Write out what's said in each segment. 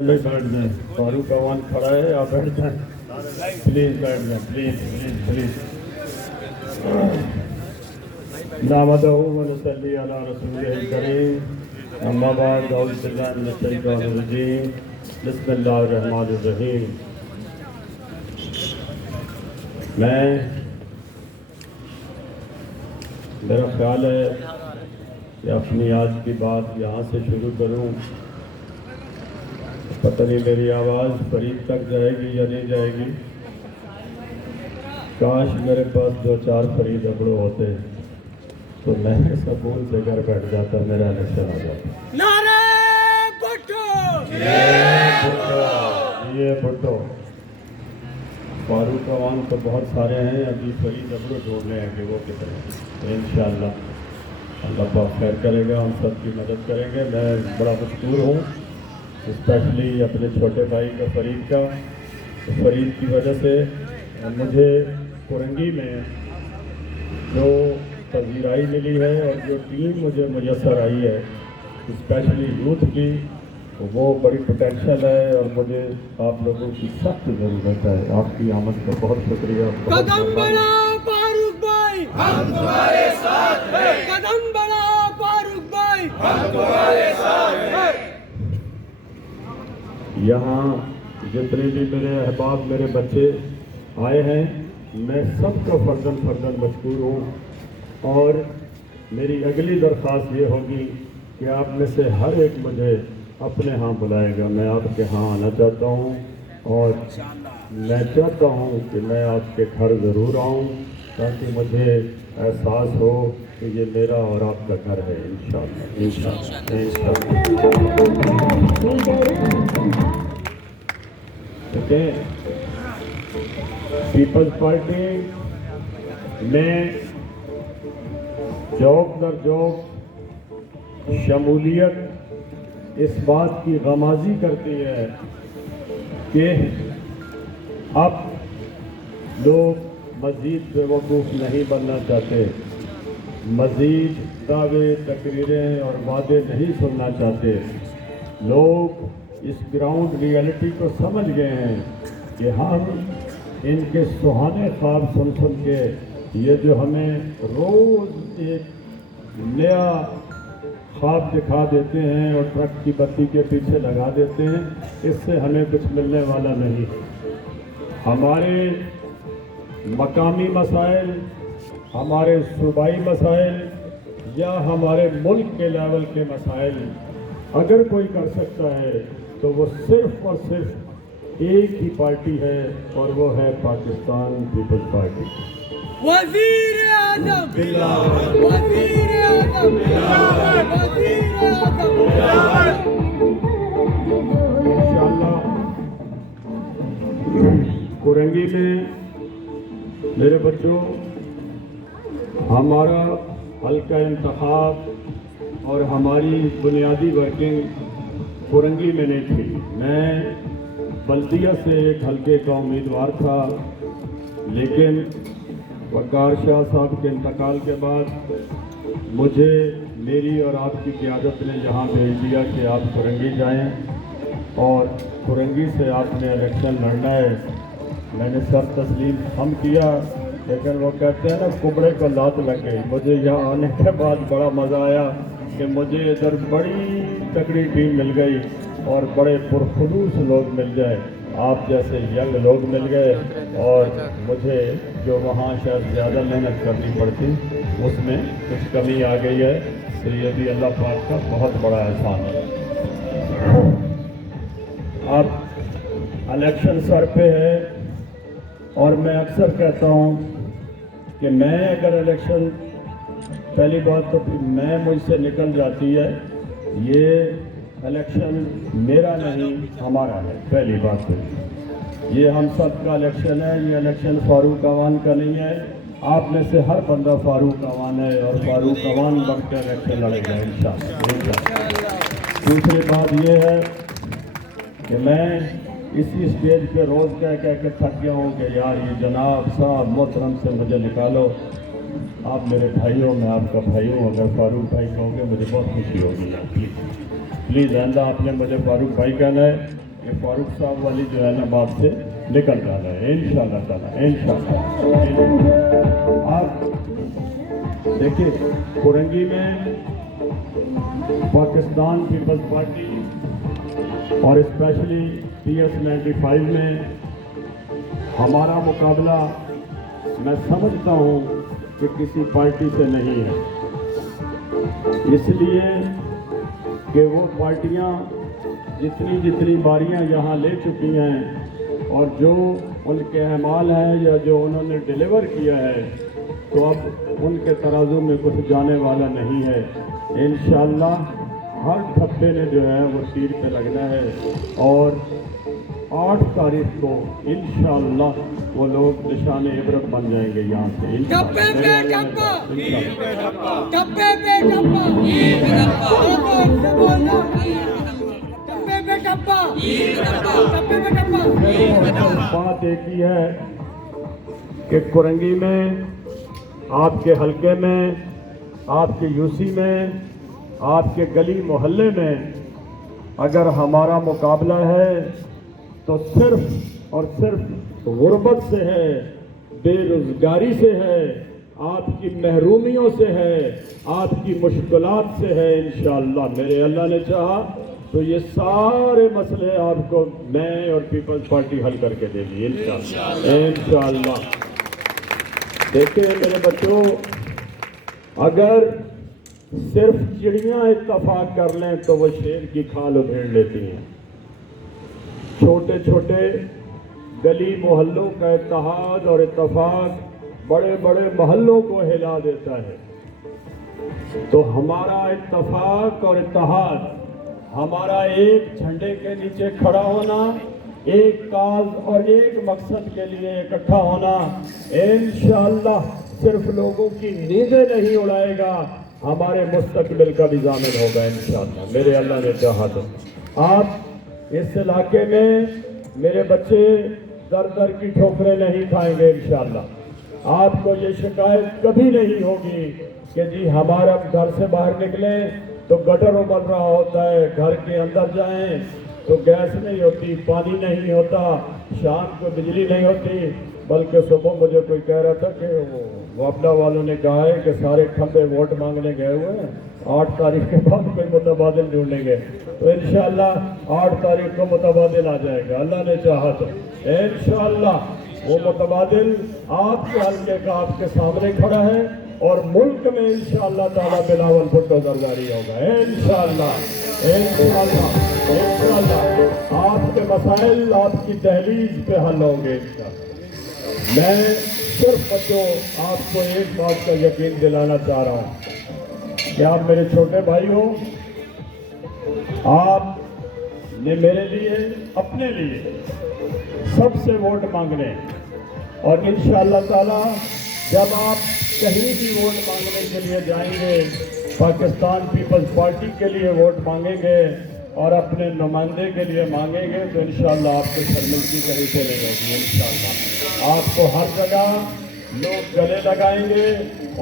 Please بیٹھ جائیں. فاروق اوان کھڑا ہے, آپ بیٹھ جائیں. پلیز بیٹھ جائیں, پلیز پلیز پلیز. نحمدہ و نصلی علی رسولہ الکریم. اما بعد اعوذ باللہ من الشیطان الرجیم. بسم اللہ الرحمن الرحیم. میرا خیال ہے کہ اپنی آج کی بات یہاں سے شروع کروں. پتہ نہیں میری آواز فرید تک جائے گی یا نہیں جائے گی. کاش میرے پاس 2-4 فرید اکڑو ہوتے تو میں سکون سے گھر بیٹھ جاتا, میرا الیکشن آ جاتا. نعرہ بھٹو یہ بھٹو. فاروق اوان تو بہت سارے ہیں, ابھی فرید اکڑو ڈھونڈ رہے ہیں کہ وہ کتنے. انشاءاللہ اللہ پاک خیر کرے گا, ہم سب کی مدد کریں گے. میں بڑا مشکور ہوں اسپیشلی اپنے چھوٹے بھائی کا, فرید کا. فرید کی وجہ سے مجھے کورنگی میں جو پذیرائی ملی ہے اور جو ٹیم مجھے میسر آئی ہے اسپیشلی یوتھ کی, وہ بڑی پوٹینشیل ہے اور مجھے آپ لوگوں کی سخت ضرورت ہے. آپ کی آمد کا بہت شکریہ. قدم بڑھاؤ فاروق بھائی, ہم تمہارے ساتھ ہیں. قدم بڑھاؤ فاروق بھائی, ہم تمہارے ساتھ ہیں. یہاں جتنے بھی میرے احباب, میرے بچے آئے ہیں, میں سب کا فرداً مشکور ہوں. اور میری اگلی درخواست یہ ہوگی کہ آپ میں سے ہر ایک مجھے اپنے ہاں بلائے گا. میں آپ کے ہاں آنا چاہتا ہوں اور میں چاہتا ہوں کہ میں آپ کے گھر ضرور آؤں تاکہ مجھے احساس ہو کہ یہ میرا اور آپ کا گھر ہے. انشاءاللہ. پیپلز پارٹی میں جوک در جوک شمولیت اس بات کی غمازی کرتی ہے کہ اب لوگ مزید بے وقوف نہیں بننا چاہتے, مزید دعوے تقریریں اور وعدے نہیں سننا چاہتے. لوگ اس گراؤنڈ ریئلٹی کو سمجھ گئے ہیں کہ ہم ان کے سہانے خواب سن کے یہ جو ہمیں روز ایک نیا خواب دکھا دیتے ہیں اور ٹرک کی بتی کے پیچھے لگا دیتے ہیں, اس سے ہمیں کچھ ملنے والا نہیں. ہمارے مقامی مسائل, ہمارے صوبائی مسائل یا ہمارے ملک کے لیول کے مسائل اگر کوئی کر سکتا ہے تو وہ صرف اور صرف ایک ہی پارٹی ہے, اور وہ ہے پاکستان پیپلز پارٹی. وزیر اعظم, وزیر اعظم, وزیر اعظم. انشاءاللہ کورنگی میں میرے بچوں ہمارا حلقہ انتخاب اور ہماری بنیادی ورکنگ کورنگی میں نہیں تھی. میں بلدیہ سے ایک حلقے کا امیدوار تھا, لیکن وقار شاہ صاحب کے انتقال کے بعد مجھے میری اور آپ کی قیادت نے یہاں بھیج دیا کہ آپ کورنگی جائیں اور کورنگی سے آپ نے الیکشن لڑنا ہے. میں نے سب تسلیم ہم کیا, لیکن وہ کہتے ہیں نا کبڑے کو لات لگ گئی. مجھے یہاں آنے کے بعد بڑا مزہ آیا کہ مجھے ادھر بڑی تکڑی ٹیم مل گئی اور بڑے پرخلوص لوگ مل گئے, آپ جیسے ینگ لوگ مل گئے, اور مجھے جو وہاں شاید زیادہ محنت کرنی پڑتی اس میں کچھ کمی آ گئی ہے. تو یہ بھی اللہ پاک کا بہت بڑا احسان ہے. اب الیکشن سر پہ ہے اور میں اکثر کہتا ہوں کہ میں اگر الیکشن, پہلی بات تو میں مجھ سے نکل جاتی ہے, یہ الیکشن میرا نہیں ہمارا ہے. پہلی بات تو یہ ہم سب کا الیکشن ہے, یہ الیکشن فاروق اوان کا نہیں ہے. آپ میں سے ہر بندہ فاروق اوان ہے اور فاروق اوان بن کے الیکشن لڑے گا انشاءاللہ. دوسری بات یہ ہے کہ میں اسی اسٹیج پہ روز کہہ کے تھک گیا ہوں کہ یار یہ جناب صاحب محترم سے مجھے نکالو. آپ میرے بھائی ہو, میں آپ کا بھائی ہوں. اگر فاروق بھائی کہو گے مجھے بہت خوشی ہوگی. پلیز آئندہ آپ نے مجھے فاروق بھائی کہنا ہے. फारूक साहब वाली जो है ना बात से निकल जाना है इंशाअल्लाह ताला, इंशाअल्लाह। आप देखिए कुरंगी में पाकिस्तान पीपल्स पार्टी और स्पेशली PS95 में हमारा मुकाबला मैं समझता हूँ कि किसी पार्टी से नहीं है, इसलिए कि वो पार्टियां जितनी जितनी बारियां यहाँ ले चुकी हैं और जो उनके अहमाल हैं या जो उन्होंने डिलीवर किया है, तो अब उनके तराजू में कुछ जाने वाला नहीं है। इंशाअल्लाह हर ठप्पे ने जो है वो तीर पे लगना है और 8 तारीख को इंशाअल्लाह वो लोग निशान इबरत बन जाएंगे यहाँ से। टप्पे पे टप्पा, टप्पे पे टप्पा, टप्पे पे टप्पा, टप्पे पे टप्पा। बात एक ही है कि कुरंगी में, आपके हलके में, आपके यूसी में, आपके गली मोहल्ले में अगर हमारा मुकाबला है तो सिर्फ और सिर्फ गुर्बत से है, बेरोजगारी से है, आपकी महरूमियों से है, आपकी मुश्किलात से है। इंशाअल्लाह मेरे अल्लाह ने चाहा तो ये सारे मसले आपको मैं और पीपल्स पार्टी हल करके देगी इंशाअल्लाह, इंशाअल्लाह। देखिए मेरे बच्चों, अगर सिर्फ चिड़ियां इत्तफाक कर लें तो वो शेर की खाल उधेड़ लेती हैं। छोटे छोटे गली मोहल्लों का इत्तेहाद और इत्तफाक बड़े बड़े मोहल्लों को हिला देता है। तो हमारा इत्तफाक और इत्तेहाद, हमारा एक झंडे के नीचे खड़ा होना, एक काज और एक मकसद के लिए इकट्ठा होना इंशाअल्लाह सिर्फ लोगों की नींदें नहीं उड़ाएगा, हमारे मुस्तकबिल का भी ज़ामिन होगा इंशाअल्लाह मेरे अल्लाह ने चाहा तो। आप इस इलाके में मेरे बच्चे दर दर की ठोकरें नहीं खाएंगे इंशाअल्लाह। आपको ये शिकायत कभी नहीं होगी कि जी हमारा घर से बाहर निकले तो गटर उबल रहा होता है, घर के अंदर जाएं तो गैस नहीं होती, पानी नहीं होता, शाम को बिजली नहीं होती। बल्कि सुबह मुझे कोई कह रहा था कि वो वापडा वालों ने कहा है कि सारे खंबे वोट मांगने गए हुए हैं, 8 तारीख के बाद कोई मुतबादिल ढूंढेंगे, तो इंशाअल्लाह 8 तारीख को मुतबादिल आ जाएगा अल्लाह ने चाहा तो। इंशाअल्लाह वो मुतबादिल आपके हल्के का आपके सामने खड़ा है और मुल्क में इंशाअल्लाह ताला बिलावल भुट्टो जरदारी होगा इंशाअल्लाह, इंशाअल्लाह, इंशाअल्लाह। आपके मसाइल आपकी दहलीज पे हल होंगे इंशाअल्लाह। मैं सिर्फ बच्चों आपको एक बात का यकीन दिलाना चाह रहा हूँ कि आप मेरे छोटे भाई हो, आपने मेरे लिए, अपने लिए सबसे वोट मांगने, और इंशाअल्लाह ताला जब आप कहीं भी वोट मांगने के लिए जाएंगे, पाकिस्तान पीपल्स पार्टी के लिए वोट मांगेंगे और अपने नुमाइंदे के लिए मांगेंगे तो इंशाअल्लाह आपको शर्मिंदगी कहीं से नहीं होगी इंशाअल्लाह। आपको हर जगह लोग गले लगाएंगे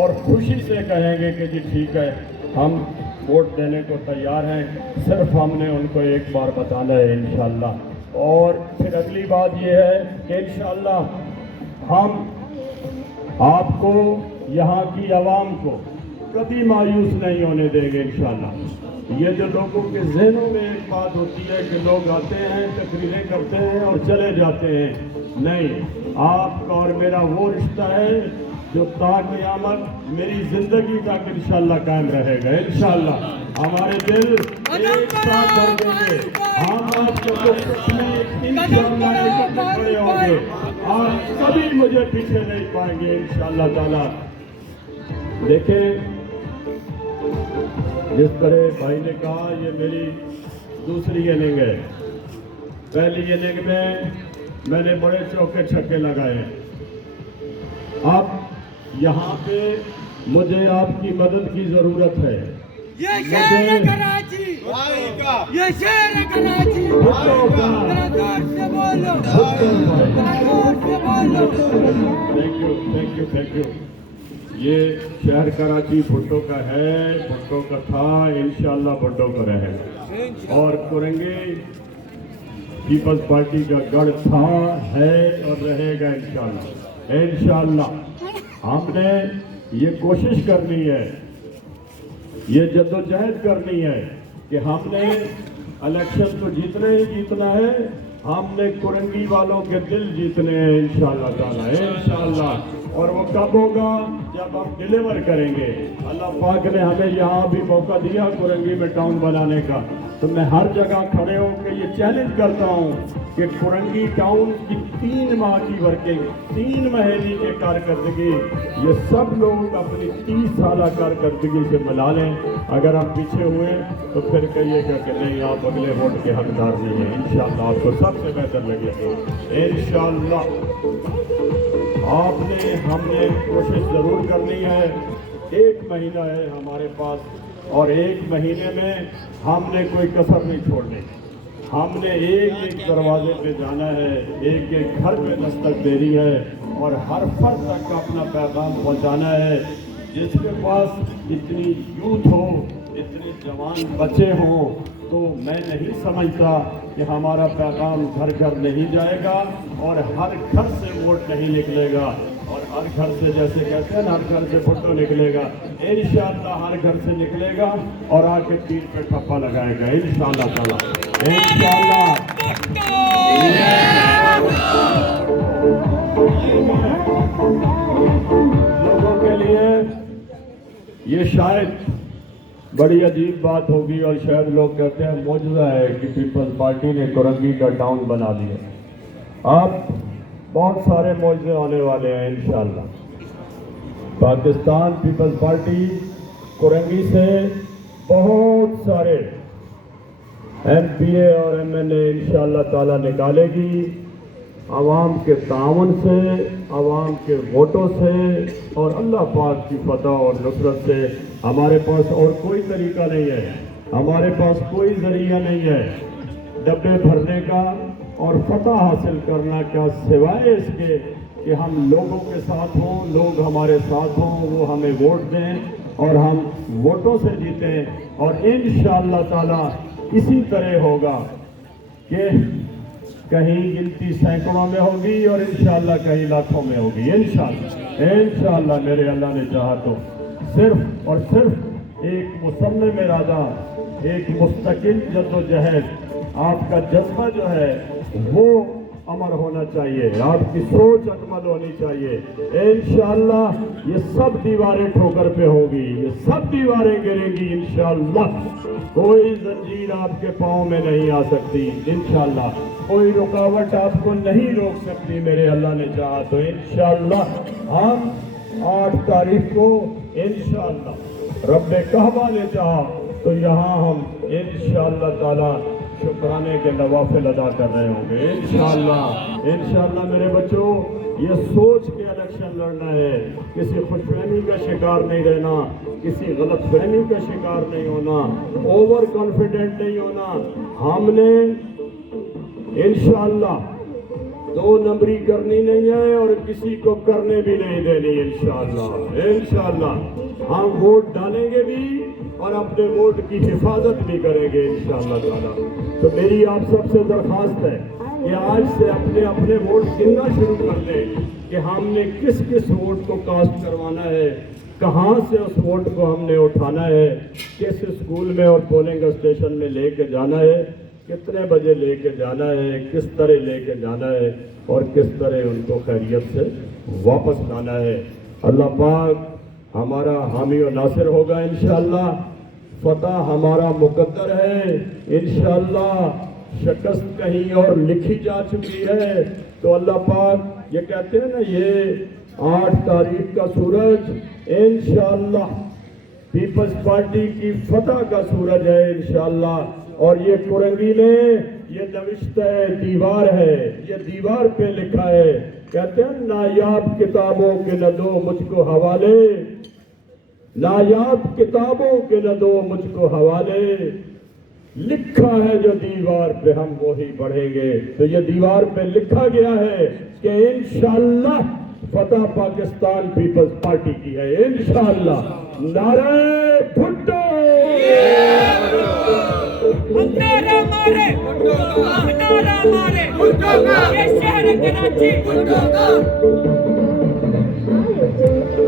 और खुशी से कहेंगे कि जी ठीक है हम वोट देने को तैयार हैं, सिर्फ हमने उनको एक बार बताना है इंशाअल्लाह। और फिर अगली बात ये है कि इंशाअल्लाह हम आपको, यहाँ की आवाम को कभी मायूस नहीं होने देंगे इंशाअल्लाह। ये जो लोगों के ज़हनों में एक बात होती है कि लोग आते हैं, तकरीरें करते हैं और चले जाते हैं, नहीं, आपका और मेरा वो रिश्ता है जो ताक़यामत मेरी ज़िंदगी तक इंशाअल्लाह कायम रहेगा इंशाअल्लाह। हमारे दिल एक साथ भर देंगे, हम आपके दुख में इंशाअल्लाह इकट्ठे खड़े होंगे, आप कभी मुझे पीछे नहीं पाएंगे इंशाअल्लाह ताला। देखें जिस तरह भाई ने कहा, ये मेरी दूसरी इनिंग है। पहली इनिंग में मैंने बड़े चौके छक्के लगाए, अब यहाँ पे मुझे आपकी मदद की जरूरत है। ये शहर है कराची, ये शहर है कराची, जरा जोर से बोलो, जरा जोर से बोलो। Thank you, thank you, thank you. ये शहर कराची भुट्टो का है, भुट्टो का था, इंशाअल्लाह भुट्टो का रहेगा। और कुरंगी पीपल्स पार्टी का गढ़ था, है और रहेगा इंशाल्लाह। इंशाल्लाह हमने ये कोशिश करनी है, ये जद्दोजहद करनी है कि हमने इलेक्शन तो जीतना ही जीतना है, हमने कुरंगी वालों के दिल जीतने हैं इंशाल्लाह ताला, इंशाल्लाह। और वो कब होगा? जब हम डिलीवर करेंगे। अल्लाह पाक ने हमें यहाँ भी मौका दिया कुरंगी में टाउन बनाने का, तो मैं हर जगह खड़े होकर ये चैलेंज करता हूँ कि कुरंगी टाउन की 3 माह की वर्किंग, 3 महीने की कारकर्दगी, ये सब लोग अपनी 30 साल कारकर्दगी से मिला लें। अगर आप पीछे हुए तो फिर कहिएगा कि नहीं आप अगले वोट के हकदार नहीं हैं। इंशाल्लाह आपको सबसे बेहतर लगेगा इंशाल्लाह। आपने हमने कोशिश ज़रूर करनी है। 1 महीना है हमारे पास, और 1 महीने में हमने कोई कसर नहीं छोड़नी। हमने एक दरवाजे पे जाना है, एक घर पे दस्तक देनी है, और हर फर्द तक अपना पैगाम पहुंचाना है। जिसके पास इतनी यूथ हो, इतने जवान बच्चे हों, तो मैं नहीं समझता कि हमारा पैगाम घर घर नहीं जाएगा और हर घर से वोट नहीं निकलेगा, और हर घर से, जैसे कहते हैं ना, हर घर से फोटो निकलेगा। इंशाअल्लाह हर घर से निकलेगा और आके पीठ पे ठप्पा लगाएगा इंशाअल्लाह ताला, इंशाअल्लाह। लोगों के लिए ये शायद बड़ी अजीब बात होगी, और शायद लोग कहते हैं मौजूदा है कि पीपल्स पार्टी ने कुरंगी का टाउन बना दिया। अब बहुत सारे मौजूदे आने वाले हैं इंशाअल्लाह। पाकिस्तान पीपल्स पार्टी कुरंगी से बहुत सारे MPA और MLA इंशाअल्लाह ताला निकालेगी, आवाम के ताउन से, आवाम के वोटों से, और अल्लाह पाक की फतह और नुसरत से। हमारे पास और कोई तरीका नहीं है, हमारे पास कोई जरिया नहीं है डब्बे भरने का और फतह हासिल करना का, सिवाय इसके कि हम लोगों के साथ हों, लोग हमारे साथ हों, वो हमें वोट दें और हम वोटों से जीतें। और इंशाअल्लाह ताला इसी तरह होगा कि कहीं गिनती सैकड़ों में होगी और इंशाअल्लाह कहीं लाखों में होगी इंशाअल्लाह। इंशाअल्लाह मेरे अल्लाह ने चाहा तो सिर्फ और सिर्फ एक मुसम्मम इरादा, एक मुस्तकिल जद्दोजहद, आपका जज्बा जो है वो अमर होना चाहिए, आपकी सोच अकमल होनी चाहिए। इंशाअल्लाह ये सब दीवारें ठोकर पे होगी, ये सब दीवारें गिरेंगी इंशाअल्लाह। कोई जंजीर आपके पाँव में नहीं आ सकती इंशाअल्लाह, कोई रुकावट आपको नहीं रोक सकती मेरे अल्लाह ने चाहा तो इंशाअल्लाह। हम 8 तारीख को इंशाअल्लाह रब्बे कहबा ने चाहा तो यहाँ हम इंशाअल्लाह ताला शुक्राने के नवाफिल अदा कर रहे होंगे इंशाअल्लाह। इंशाअल्लाह मेरे बच्चों, ये सोच के इलेक्शन लड़ना है, किसी खुशफहमी का शिकार नहीं रहना, किसी गलतफहमी का शिकार नहीं होना, ओवर कॉन्फिडेंट नहीं होना। हमने इंशाअल्लाह 2 नंबरी करनी नहीं है और किसी को करने भी नहीं देनी इंशाअल्लाह। इंशाअल्लाह हम वोट डालेंगे भी और अपने वोट की हिफाजत भी करेंगे इंशाअल्लाह ताला। तो मेरी आप सबसे दरख्वास्त है कि आज से अपने अपने वोट गिनना शुरू कर दें कि हमने किस किस वोट को कास्ट करवाना है, कहाँ से उस वोट को हमने उठाना है, किस स्कूल में और पोलिंग स्टेशन में लेके जाना है, कितने बजे लेके जाना है, किस तरह लेके जाना है और किस तरह उनको खैरियत से वापस लाना है। अल्लाह पाक हमारा हामी और नासिर होगा इंशाअल्लाह। फतह हमारा मुकद्दर है इंशाअल्लाह। शिकस्त कहीं और लिखी जा चुकी है, तो अल्लाह पाक ये कहते हैं ना, ये 8 तारीख का सूरज इंशाअल्लाह पीपल्स पार्टी की फतह का सूरज है इंशाअल्लाह। और ये कुरंगी में ये नविश्त दीवार है, ये दीवार पे लिखा है, कहते हैं नायाब किताबों के न दो मुझको हवाले, नायाब किताबों के न दो मुझको हवाले, लिखा है जो दीवार पे हम वही पढ़ेंगे। तो ये दीवार पे लिखा गया है कि इंशाअल्लाह फतह पाकिस्तान पीपल्स पार्टी की है इंशाअल्लाह। नारे भुट्टो। नारा मारे नारा मारे ये शहर कराची